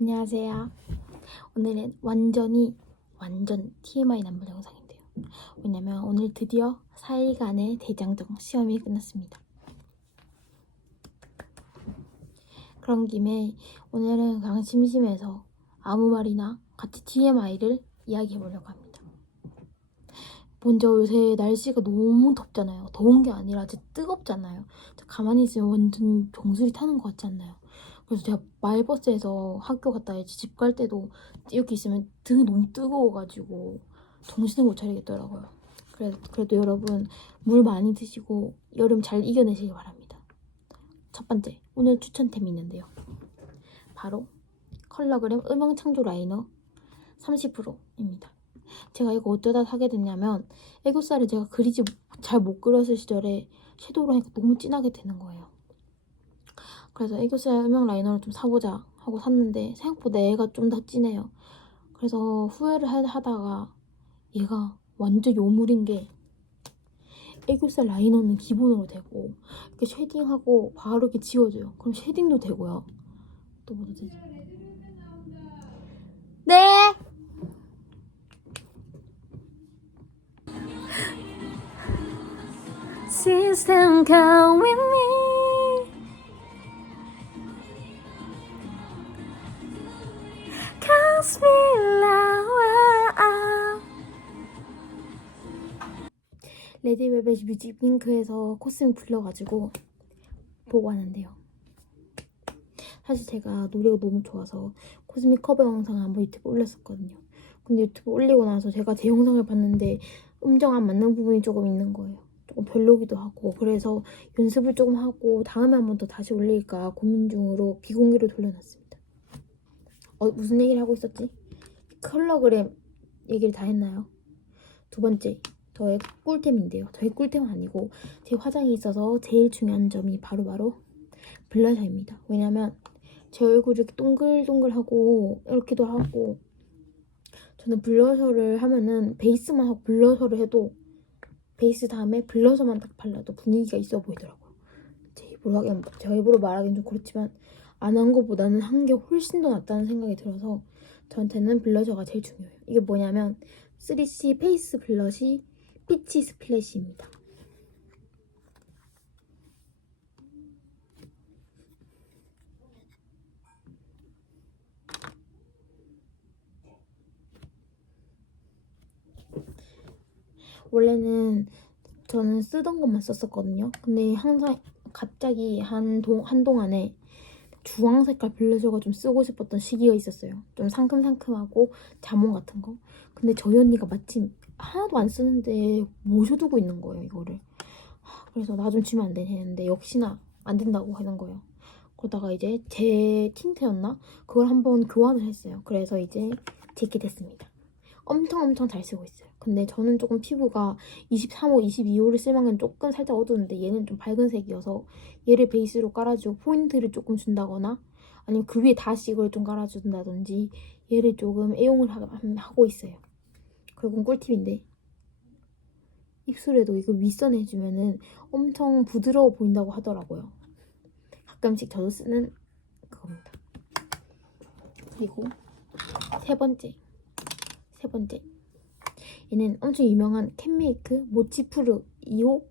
안녕하세요. 오늘은 완전 TMI 남불 영상인데요. 왜냐면 오늘 드디어 4일간의 대장정 시험이 끝났습니다. 그런 김에 오늘은 그냥 심심해서 아무 말이나 같이 TMI를 이야기해보려고 합니다. 먼저 요새 날씨가 너무 덥잖아요. 더운 게 아니라 진짜 뜨겁잖아요. 가만히 있으면 완전 정수리 타는 것 같지 않나요? 그래서 제가 마을버스에서 학교 갔다 집 갈 때도 이렇게 있으면 등이 너무 뜨거워가지고 정신을 못 차리겠더라고요. 그래도 여러분 물 많이 드시고 여름 잘 이겨내시길 바랍니다. 첫 번째, 오늘 추천템이 있는데요. 바로 컬러그램 음영창조 라이너 30%입니다. 제가 이거 어쩌다 사게 됐냐면 애교살을 제가 그리지 잘 못 그렸을 시절에 섀도우로 하니까 너무 진하게 되는 거예요. 그래서 애교살 음영 라이너를 좀 사보자 하고 샀는데 생각보다 얘가 좀 더 진해요. 그래서 후회를 하다가 얘가 완전 요물인 게 애교살 라이너는 기본으로 되고 이렇게 쉐딩하고 바로 이렇게 지워져요. 그럼 쉐딩도 되고요. 또 뭐도 되지? 네! System come with me Cause me love 레드벨벳 뮤직핑크에서 코스튬 불러가지고 보고 하는데요. 사실 제가 노래가 너무 좋아서 코스믹 커버 영상을 한번 유튜브 올렸었거든요. 근데 유튜브 올리고 나서 제가 제 영상을 봤는데 음정 안 맞는 부분이 조금 있는 거예요. 조금 별로기도 하고 그래서 연습을 조금 하고 다음에 한 번 더 다시 올릴까 고민 중으로 비공개로 돌려놨습니다. 무슨 얘기를 하고 있었지? 컬러그램 얘기를 다 했나요? 두 번째, 저의 꿀템인데요. 저의 꿀템은 아니고 제 화장에 있어서 제일 중요한 점이 바로 블러셔입니다. 왜냐면 제 얼굴이 이렇게 동글동글하고 이렇게도 하고 저는 블러셔를 하면은 베이스만 하고 블러셔를 해도 베이스 다음에 블러셔만 딱 발라도 분위기가 있어 보이더라고요. 제 입으로 말하기는 좀 그렇지만 안 한 것보다는 한 게 훨씬 더 낫다는 생각이 들어서 저한테는 블러셔가 제일 중요해요. 이게 뭐냐면 3C 페이스 블러시 피치 스플래시입니다. 원래는 저는 쓰던 것만 썼었거든요. 근데 항상 갑자기 한동안에 주황 색깔 블러셔가 좀 쓰고 싶었던 시기가 있었어요. 좀 상큼상큼하고 자몽 같은 거. 근데 저희 언니가 마침 하나도 안 쓰는데 모셔두고 있는 거예요, 이거를. 그래서 나 좀 주면 안 되는데 역시나 안 된다고 하는 거예요. 그러다가 이제 제 틴트였나? 그걸 한번 교환을 했어요. 그래서 이제 제게 됐습니다. 엄청 잘 쓰고 있어요. 근데 저는 조금 피부가 23호, 22호를 쓸만한 조금 살짝 어두운데 얘는 좀 밝은 색이어서 얘를 베이스로 깔아주고 포인트를 조금 준다거나 아니면 그 위에 다시 이걸 좀 깔아준다든지 얘를 조금 애용을 하고 있어요. 그리고 꿀팁인데 입술에도 이거 윗선 해주면은 엄청 부드러워 보인다고 하더라고요. 가끔씩 저도 쓰는 그겁니다. 그리고 세 번째 얘는 엄청 유명한 캔메이크 모치푸르 2호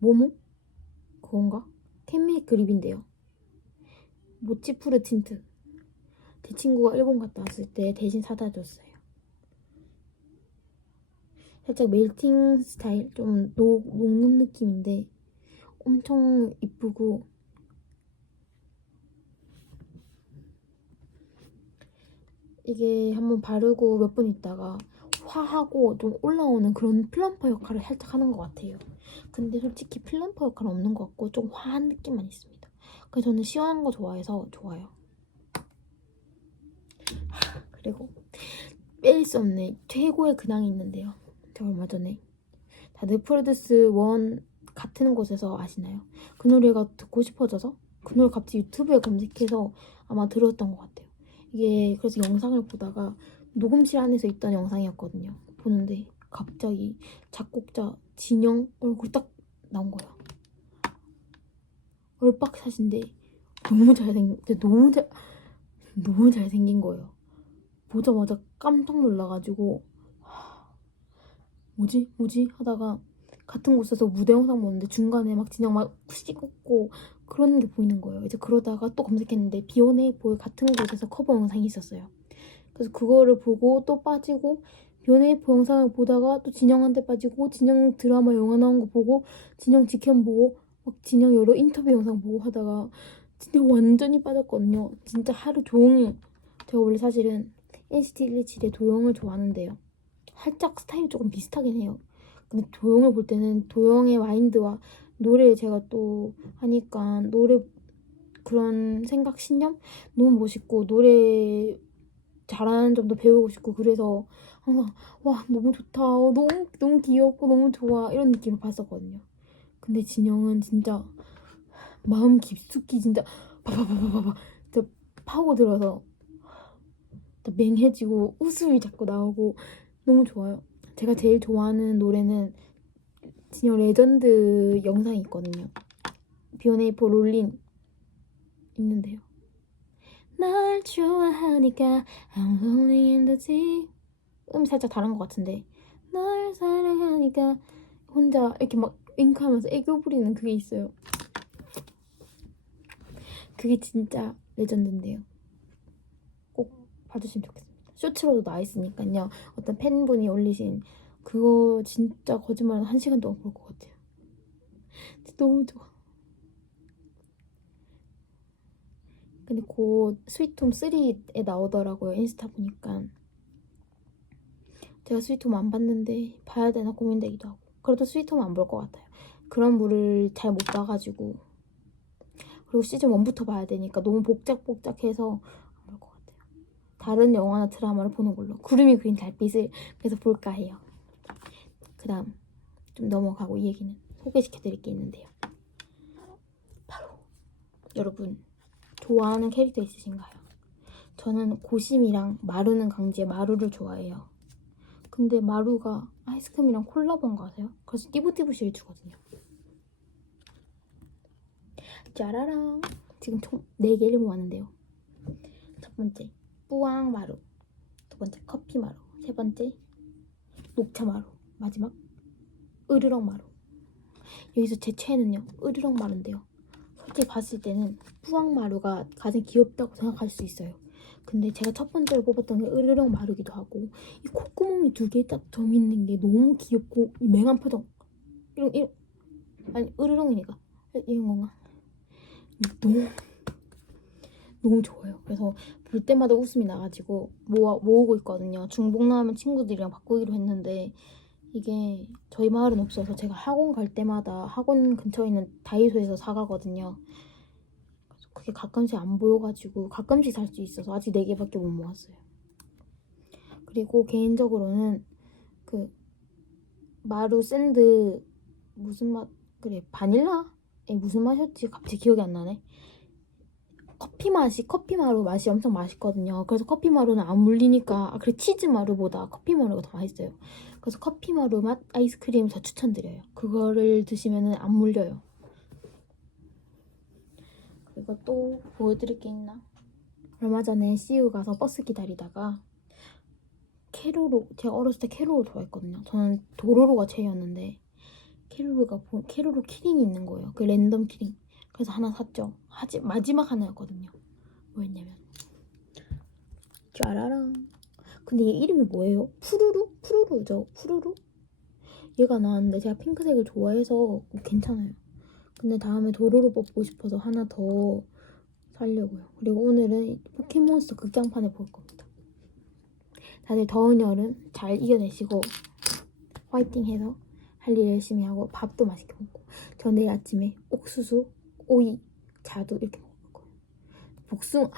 모모? 그건가? 캔메이크 립인데요. 모치푸르 틴트. 제 친구가 일본 갔다 왔을 때 대신 사다 줬어요. 살짝 멜팅 스타일? 좀 녹는 느낌인데 엄청 이쁘고 이게 한번 바르고 몇 분 있다가 화하고 좀 올라오는 그런 플럼퍼 역할을 살짝 하는 것 같아요. 근데 솔직히 플럼퍼 역할은 없는 것 같고 좀 화한 느낌만 있습니다. 그래서 저는 시원한 거 좋아해서 좋아요. 그리고 빼일 수 없는 최고의 근황이 있는데요. 제가 얼마 전에 다들 프로듀스 원 같은 곳에서 아시나요? 그 노래가 듣고 싶어져서 그 노래 갑자기 유튜브에 검색해서 아마 들었던 것 같아요. 이게 그래서 영상을 보다가 녹음실 안에서 있던 영상이었거든요. 보는데 갑자기 작곡자 진영 얼굴 딱 나온 거야. 얼빡샷인데 너무 잘생겼, 너무 잘 너무 잘생긴 거예요. 보자마자 깜짝 놀라가지고 뭐지 하다가 같은 곳에서 무대 영상 보는데 중간에 막 진영 막 푸시고 그런 게 보이는 거예요. 이제 그러다가 또 검색했는데 비욘에이포의 같은 곳에서 커버 영상이 있었어요. 그래서 그거를 보고 또 빠지고 비욘에이포 영상을 보다가 또 진영한테 빠지고 진영 드라마 영화 나온 거 보고 진영 직캠 보고 막 진영 여러 인터뷰 영상 보고 하다가 진짜 완전히 빠졌거든요. 진짜 하루 종일. 제가 원래 사실은 NCT 127의 도영을 좋아하는데요. 살짝 스타일이 조금 비슷하긴 해요. 근데 도영을 볼 때는 도영의 마인드와 노래를 제가 또 하니까 노래 그런 생각 신념 너무 멋있고 노래 잘하는 점도 배우고 싶고 그래서 항상 와 너무 좋다 너무 귀엽고 너무 좋아 이런 느낌으로 봤었거든요. 근데 진영은 진짜 마음 깊숙이 진짜 바바바바바바 진짜 파고들어서 진짜 맹해지고 웃음이 자꾸 나오고 너무 좋아요. 제가 제일 좋아하는 노래는 진영 레전드 영상이 있거든요. 비욘에이포 롤린 있는데요. 날 좋아하니까 I'm lonely in the deep 살짝 다른 것 같은데 널 사랑하니까 혼자 이렇게 막 윙크하면서 애교 부리는 그게 있어요. 그게 진짜 레전드인데요. 꼭 봐주시면 좋겠습니다. 쇼츠로도 나와있으니까요. 어떤 팬분이 올리신 그거 진짜 거짓말 1시간 동안 볼 것 같아요. 진짜 너무 좋아. 근데 곧 스위트홈 3에 나오더라고요. 인스타 보니까. 제가 스위트홈 안 봤는데 봐야 되나 고민되기도 하고. 그래도 스위트홈 안 볼 것 같아요. 그런 물을 잘 못 봐가지고. 그리고 시즌 1부터 봐야 되니까 너무 복작복작해서 안 볼 것 같아요. 다른 영화나 드라마를 보는 걸로 구름이 그린 달빛을 그래서 볼까 해요. 그 다음 좀 넘어가고 이 얘기는 소개시켜드릴 게 있는데요. 바로 여러분 좋아하는 캐릭터 있으신가요? 저는 고심이랑 마루는 강지의 마루를 좋아해요. 근데 마루가 아이스크림이랑 콜라보인 거 아세요? 그래서 띠부띠부 시리즈거든요. 짜라랑 지금 총 4개를 모았는데요. 첫 번째 뿌앙 마루, 두 번째 커피 마루, 세 번째 녹차 마루, 마지막 으르렁 마루. 여기서 제 최애는요 으르렁 마루인데요. 솔직히 봤을 때는 뿌앙 마루가 가장 귀엽다고 생각할 수 있어요. 근데 제가 첫 번째로 뽑았던 게 으르렁 마루기도 하고 이 콧구멍이 2개 딱 점 있는 게 너무 귀엽고 이 맹한 표정 이런 아니 으르렁이니까 이런 건가? 너무 좋아요. 그래서 볼 때마다 웃음이 나가지고 모으고 있거든요. 중복 나오면 친구들이랑 바꾸기로 했는데 이게 저희 마을은 없어서 제가 학원 갈 때마다 학원 근처에 있는 다이소에서 사가거든요. 그래서 그게 가끔씩 안 보여가지고 가끔씩 살 수 있어서 아직 4개밖에 못 모았어요. 그리고 개인적으로는 그 마루 샌드 무슨 맛 그래 바닐라? 무슨 맛이었지? 갑자기 기억이 안 나네. 커피 마루 맛이 엄청 맛있거든요. 그래서 커피 마루는 안 물리니까 그래 치즈 마루보다 커피 마루가 더 맛있어요. 그래서 커피 마루 맛 아이스크림 더 추천드려요. 그거를 드시면 안 물려요. 그리고 또 보여드릴 게 있나? 얼마 전에 CU 가서 버스 기다리다가 캐로로 제가 어렸을 때 캐로로 좋아했거든요. 저는 도로로가 최애였는데 캐로로 키링이 있는 거예요. 그 랜덤 키링. 그래서 하나 샀죠. 마지막 하나였거든요. 뭐였냐면 짜라랑. 근데 얘 이름이 뭐예요? 푸루루죠. 푸루루? 얘가 나왔는데 제가 핑크색을 좋아해서 괜찮아요. 근데 다음에 도로로 뽑고 싶어서 하나 더 살려고요. 그리고 오늘은 포켓몬스터 극장판을 볼 겁니다. 다들 더운 여름 잘 이겨내시고 화이팅 해서 할 일 열심히 하고 밥도 맛있게 먹고 저 내일 아침에 옥수수, 오이, 자두 이렇게 먹을 거예요. 복숭아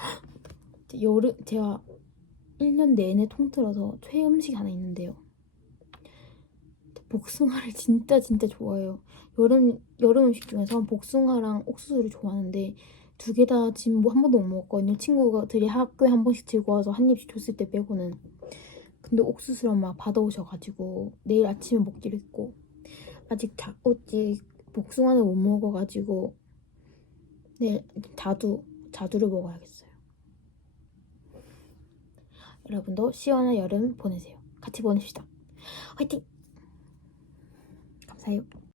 제가 1년 내내 통틀어서 최애 음식이 하나 있는데요. 복숭아를 진짜 좋아해요. 여름 음식 중에서 복숭아랑 옥수수를 좋아하는데 2개 다 지금 뭐 한 번도 못 먹었거든요. 친구들이 학교에 한 번씩 들고 와서 한 입씩 줬을 때 빼고는. 근데 옥수수를 막 받아오셔가지고 내일 아침에 먹기로 했고 아직 복숭아는 못 먹어가지고 내일 자두를 먹어야겠어요. 여러분도 시원한 여름 보내세요. 같이 보냅시다. 화이팅! 감사해요.